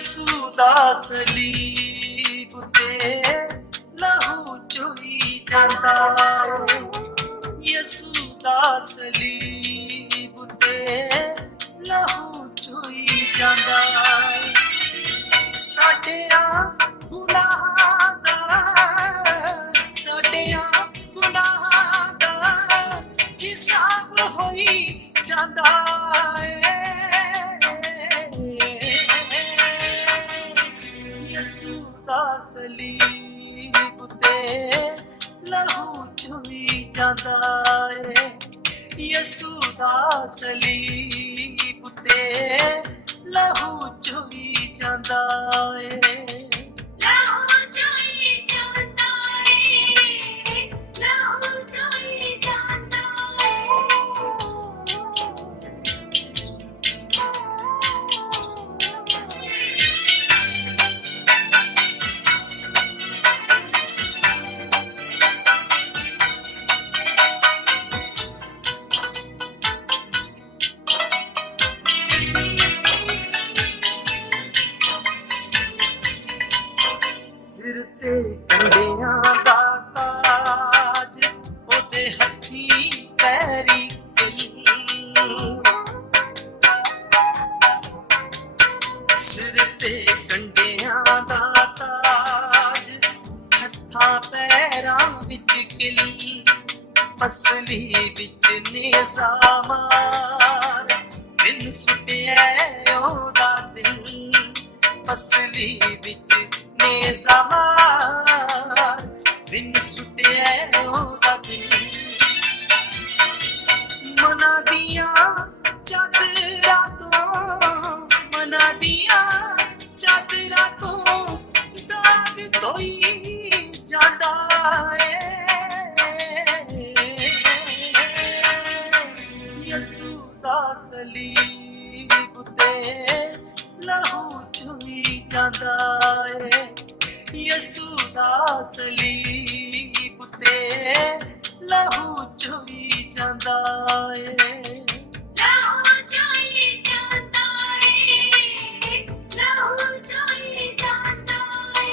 यसू दा सलीब ते लहू चोई जांदा है। यसू दा सलीब ते लहू चोई जांदा है। साडियां गुनाहां दा हिसाब होई जांदा है। यसू दा सलीब ते लहू चोई जांदा है। यसू दा सलीब ते लहू चोई जांदा है। लहू चोई जांदा है, लहू चोई जांदा है। सिर ते कंडियां दा ताज ओदे हत्थी पैरी किल। सिर ते कंडियां दा ताज हत्थां पैरां विच किल। पसली विच नेज़ा मार दिन सुटिया ओदा दिल। पसली विच नेज़ा मार दिन सुटिया ओदा दिल। मना दियां चादरां तो दाग धोई जांदा है। यसू दा सलीब ते लहू चोई जांदा है। यसू दा सलीब ते लहू चोई जांदा है। लहू चोई जांदा है, लहू चोई जांदा है।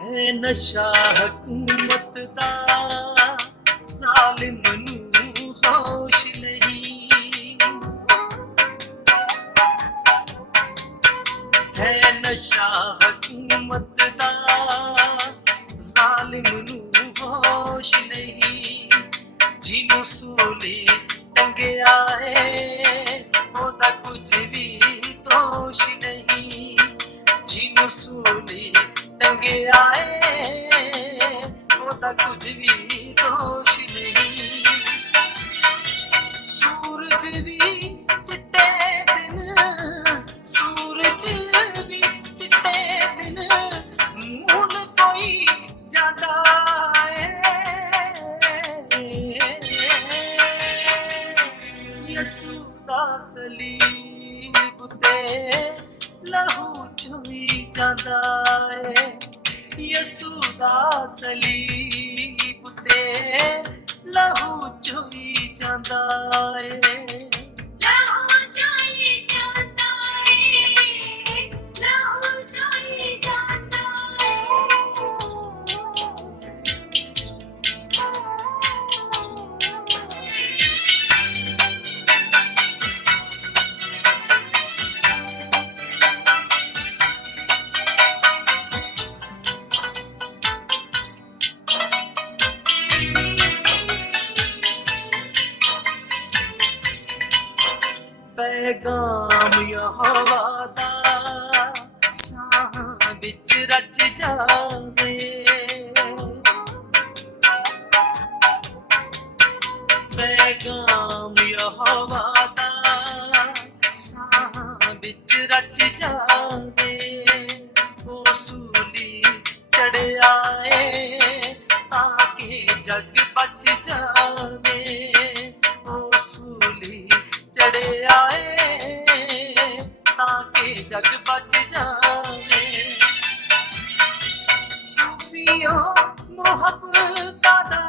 है नशा हुकूमत दा ज़ालिम नूं होश नहीं। है नशा हुकूमत दा ज़ालिम नूं होश नहीं। जिन्नू सूली टंगिया है ओदा कुछ भी दोष नहीं। जिन्नू सूली टंगिया है ओदा कुछ भी दोष नहीं। सूरज भी चिट्टे दिन मून कोई जादा है। यसू दा सलीब ते लहू चोई जांदा है। यसू दा सलीब ते लहू चोई जांदा है। लहू चोई जांदा है, लहू चोई जांदा है। पैगाम यहोवा दा साह विच रच जावे। पैगाम यहोवा दा साह विच रच जावे। ਜਗ ਬਚ ਜਾਵੇ ਸੂਫੀਓ ਮੁਹੱਬਤਾਂ ਦਾ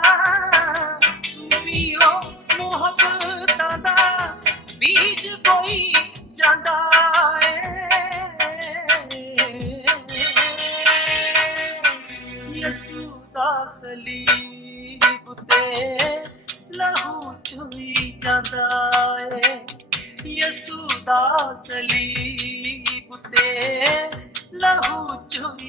ਸੂਫੀਓ ਮੁਹੱਬਤਾਂ ਦਾ ਬੀਜ ਬੋਈ ਜਾਂਦਾ ਏ ਯਸੂ ਦਾ ਸਲੀਬ ਤੇ ਲਹੂ ਚੋਈ ਜਾਂਦਾ ਏ ਯਸੂ ਦਾ ਸਲੀਬ ਤੇ ਲਹੂ ਚੋਈ